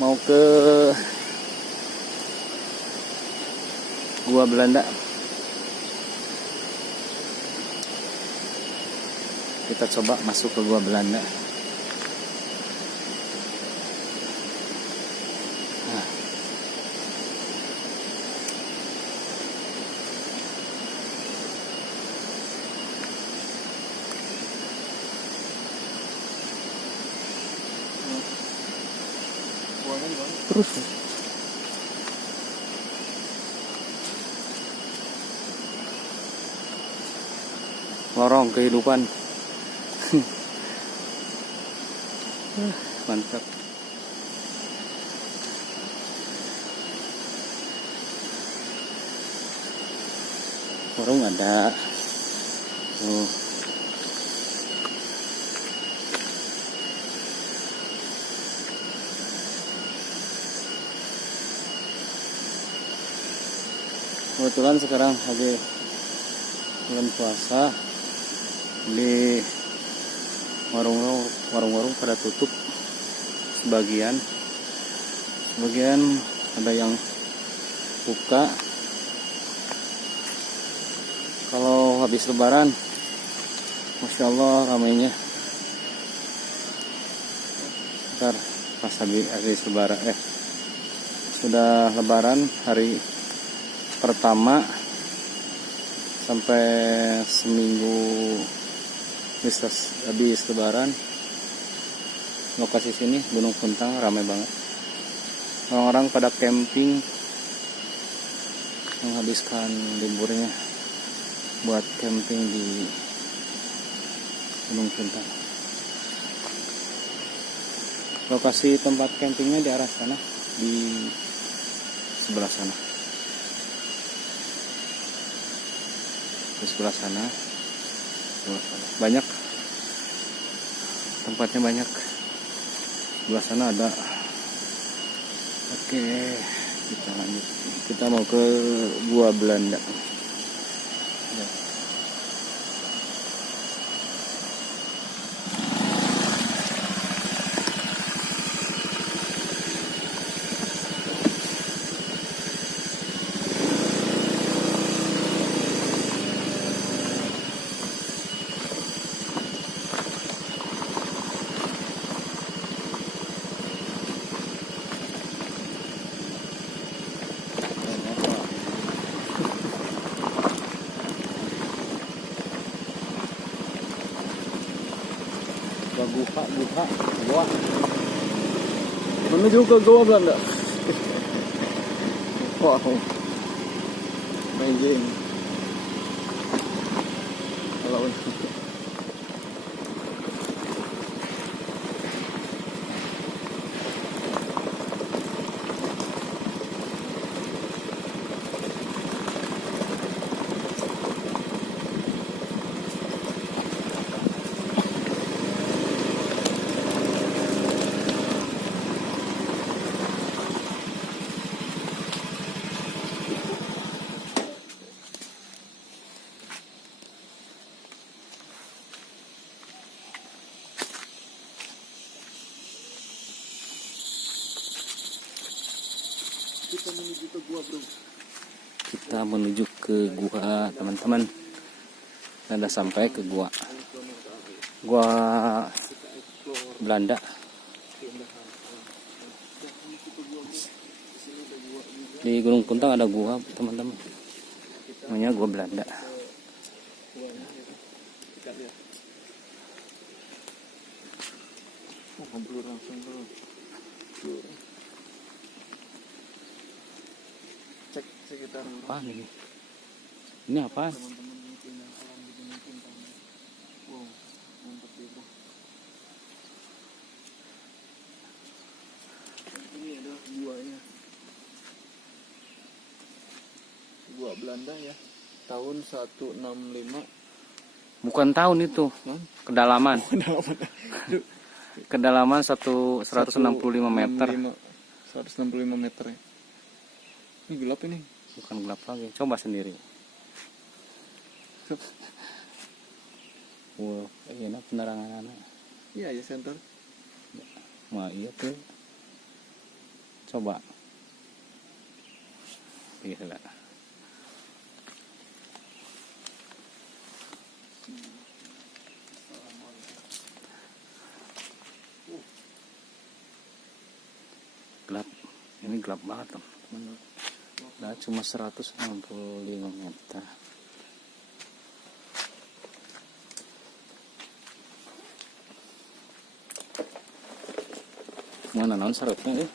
Mau ke Gua Belanda. Kita coba masuk ke Gua Belanda. Nah. Terus lorong kehidupan. Mantap. Warung ada. Kebetulan sekarang lagi bulan puasa, di warung-warung pada tutup, sebagian ada yang buka. Kalau habis lebaran, Masya Allah ramainya. Ntar pas habis lebaran, sudah lebaran hari pertama sampai seminggu habis lebaran, lokasi sini Gunung Puntang ramai banget. Orang-orang pada camping, menghabiskan liburnya buat camping di Gunung Puntang. Lokasi tempat campingnya di arah sana, di sebelah sana. Di sebelah sana banyak tempatnya, banyak. Sebelah sana ada. Oke, kita lanjut. Kita mau ke Gua Belanda ya. Gua menuju ke Gua Belanda. Wow, main game. Kalau kita menuju ke gua, bro. Kita menuju ke gua, teman-teman. Sudah sampai ke gua Belanda. Di Gunung Puntang ada gua, teman-teman. Namanya Gua Belanda. Cek sekitar Apa ini? Ini apa? Wow, mantap ya, bro. Ini ada guanya. Gua Belanda ya. Tahun 165. Bukan tahun itu. Kedalaman. Kedalaman 165 meter. 165 meter ya. Ini gelap ini. Bukan gelap lagi. Coba sendiri. Wow, enak penerangan anak. Iya ya, center. Wah iya tuh. Coba. Gila. Gelap. Ini gelap banget teman-teman. Nah, cuma 165 meter. Mana non sarutnya eh?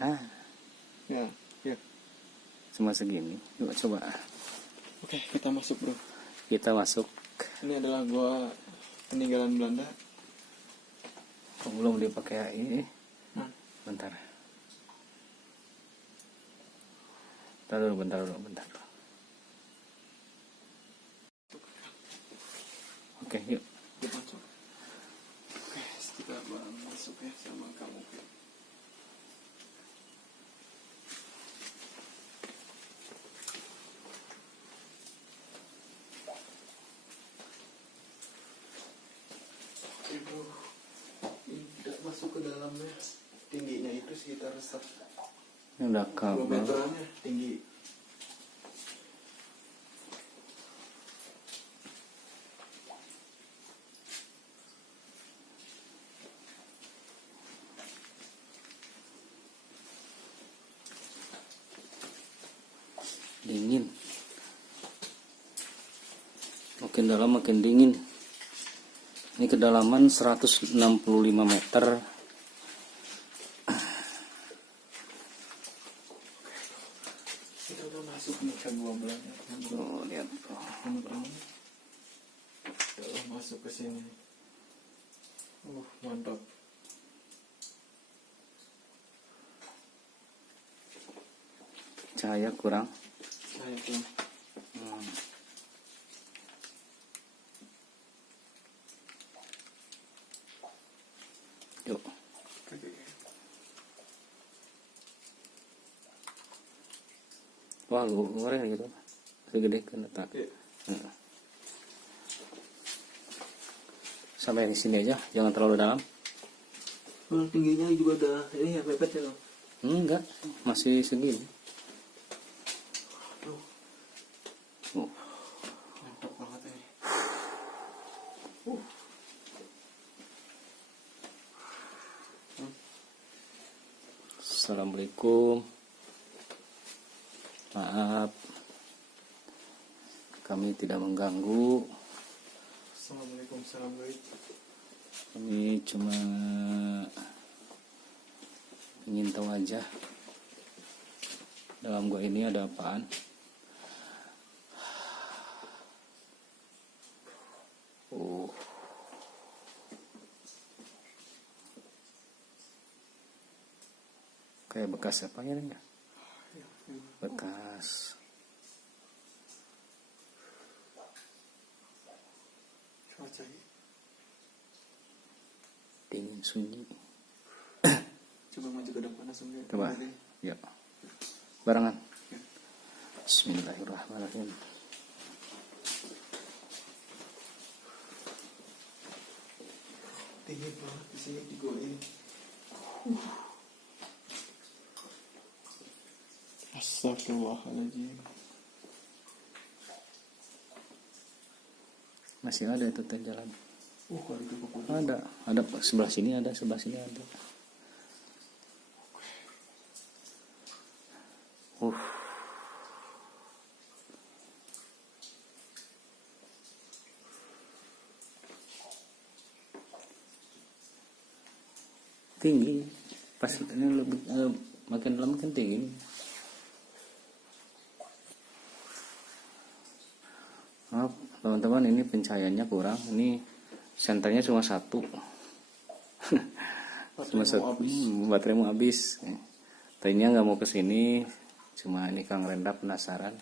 Ah, Ya, ya. cuma segini. Yuk coba. Oke, kita masuk bro. Kita masuk. Ini adalah gua peninggalan Belanda. Oh, belum dipakai ini. Nah, Bentar. Bentar dulu. Oke, yuk. kita masuk. Oke, kita bareng masuk ya sama kamu. Oke bro, ini tidak masuk ke dalamnya. Tingginya itu sekitar 10 Ini udah kabel. meterannya tinggi. Dingin. Makin dalam makin dingin. Ini kedalaman 165 meter. Kita udah masuk nih ke gua Belanda. Oh, lihat tuh. Teman-teman, kita udah masuk ke sini. Mantap. Cahaya kurang. Saya pun. Yuk. Wah, goreng gitu. Segede kan tak. Oke. Sampai di sini aja, jangan terlalu dalam. Kalau tingginya juga udah ini ya mepet ya loh. Enggak, masih segini. Tuh, Oh, mantap banget ini. Assalamualaikum. Maaf, kami tidak mengganggu. Assalamualaikum, assalamualaikum. Kami cuma ingin tahu aja dalam gua ini ada apaan. Kayak bekas apa ya nih? Bekas Cuaca ya. dingin sunyi. Coba maju ke depan langsung ya. Coba, yuk. Barengan. Bismillahirrahmanirrahim. Tinggi banget di sini di gua ini. Astagfirullahaladzim. Masih ada itu teh jalan. Kalau itu pokoknya. Ada sebelah sini ada, sebelah sini ada. Tinggi. Pas ini lebih makin lama makin tinggi. Maaf teman-teman, ini pencahayaannya kurang. Ini senternya cuma satu. Cuma satu. Baterai mau habis. Tadinya nggak mau kesini, cuma ini Kang Renda penasaran,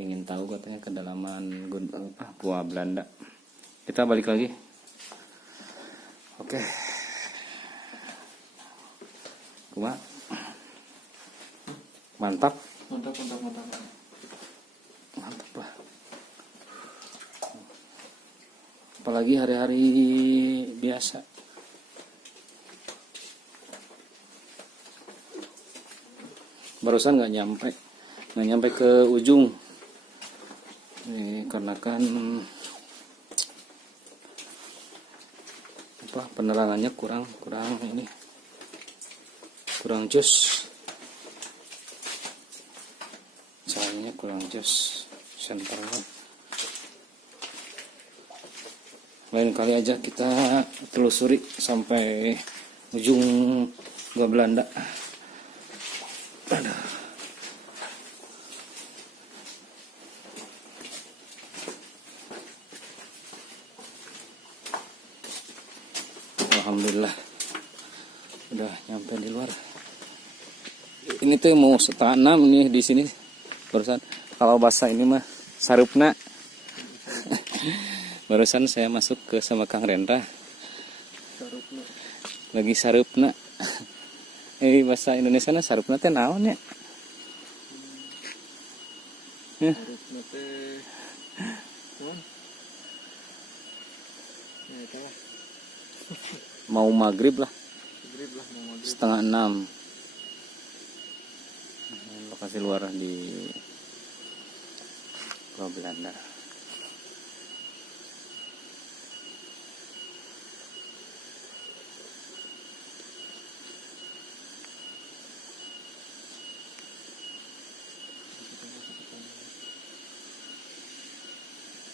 ingin tahu katanya kedalaman gua Belanda. Kita balik lagi. Oke. Gua mantap. Mantap. Mantap lah. apalagi hari-hari biasa. Barusan nggak nyampe ke ujung. Ini karena kan penerangannya kurang ini, kurang jos, cahayanya kurang jos, senternya. Lain kali aja kita telusuri sampai ujung Gua Belanda. Aduh. Alhamdulillah udah nyampe di luar. Ini tuh mau 5:30 nih di sini barusan. Kalau bahasa ini mah sarupna. Barusan saya masuk ke sama Kang Rendra. Lagi sarupna. Bahasa Indonesia na sarupna teh naon ya? Sarupna teh Mau maghrib lah. mau maghrib. 5:30. Lokasi luar di Gua Belanda.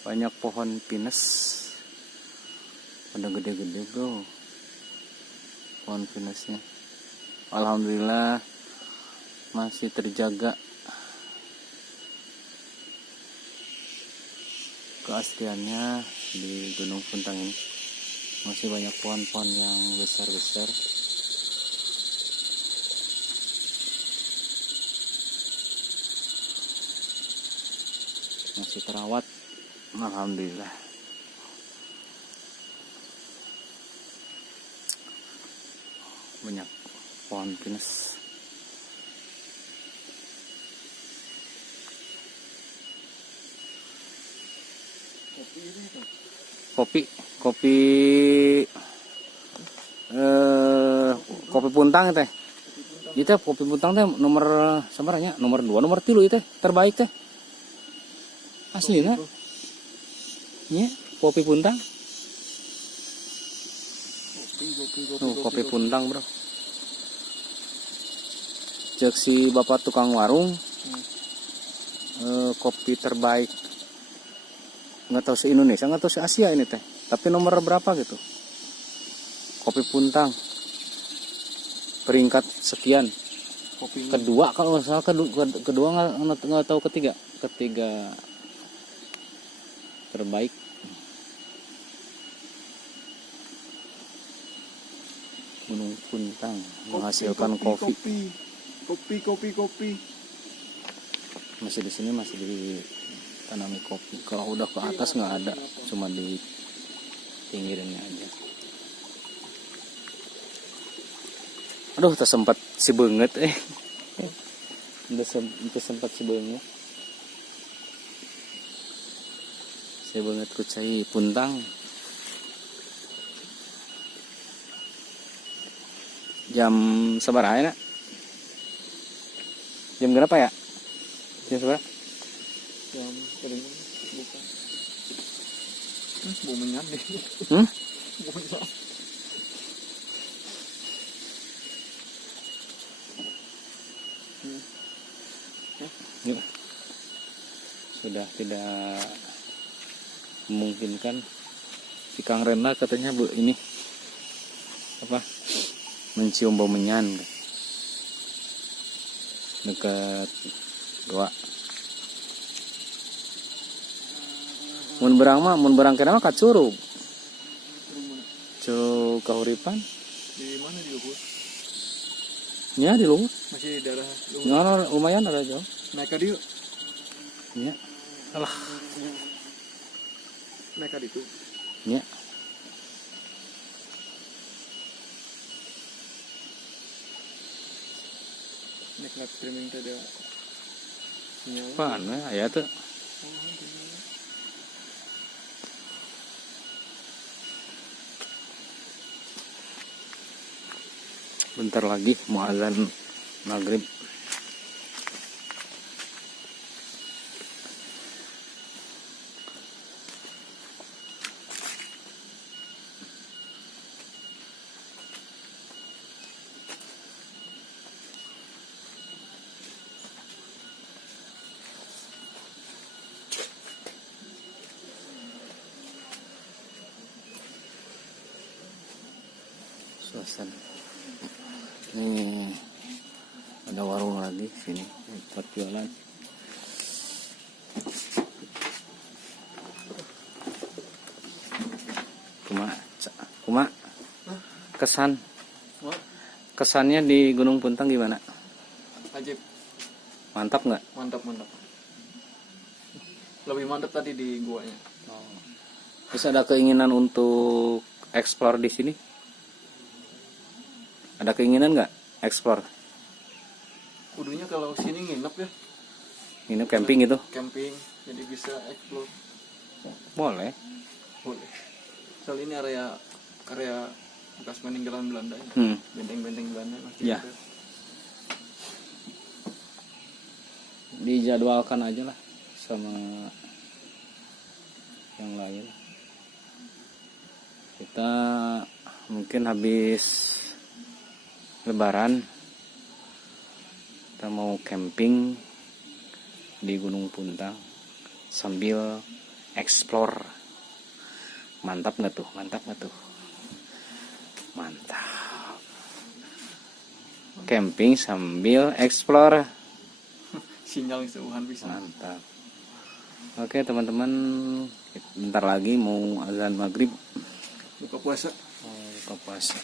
Banyak pohon pinus, pada gede-gede bro pohon pinusnya. Alhamdulillah masih terjaga keasliannya di Gunung Puntang ini. Masih banyak pohon-pohon yang besar-besar. Masih terawat, alhamdulillah. Banyak pohon pinus. Kopi puntang teh. Itu kopi puntang teh nomor sabaranya? Nomor 2, nomor 3 itu terbaik teh. Aslina. Nya, kopi puntang. Kopi puntang, bro. Cek si bapak tukang warung. Kopi terbaik. Nggak tahu se Indonesia, nggak tahu se Asia ini teh. Tapi nomor berapa gitu? Kopi puntang. Peringkat sekian. Kopinya. Kedua kalau nggak salah, kedua nggak tahu ketiga terbaik. Gunung Puntang menghasilkan kopi. Masih di sini masih ditanami kopi. Kalau udah ke atas nggak ada, cuma di pinggirannya aja. Aduh, tersempat si banget tersempat si banget. Si banget kucai puntang. Jam sabaraha ya? Jam berapa ya? Jam berapa? Jam kering bukan. Bau menyan deh. Bau menyan. Yuk. Sudah tidak memungkinkan. Si Kang Rena katanya ini apa? Mencium bau menyan dekat doa. Mun berang kena mah kacurug. Curug kahuripan. Di mana di Luhur? Ya di Luhur. Masih daerah Luhur. Ya, lumayan ada jauh. Naik ka dieu. Ya. Alah. Naik ka ditu. Ya. Naik live streaming teh ada sinyal. Apaan ya tuh? Bentar lagi mau azan maghrib. Suasana ini ada warung lagi sini tempat jualan. Kuma kesannya di Gunung Puntang gimana? Ajib. Mantap nggak? Mantap. Lebih mantap tadi di guanya. Terus ada keinginan untuk explore di sini? Ada keinginan nggak explore? Kudunya kalau sini nginep ya. Nginep camping gitu? Camping, jadi bisa explore. Boleh. Soal ini area bekas peninggalan Belanda ya. Benteng-benteng Belanda masih Ya. ada. Dijadwalkan aja lah sama yang lain. Kita mungkin habis Lebaran kita mau camping di Gunung Puntang sambil explore. Mantap nggak tuh? Mantap. Camping sambil explore. Sinyal seuhan bisa. Mantap. Oke teman-teman, bentar lagi mau azan maghrib. Buka puasa. Buka puasa.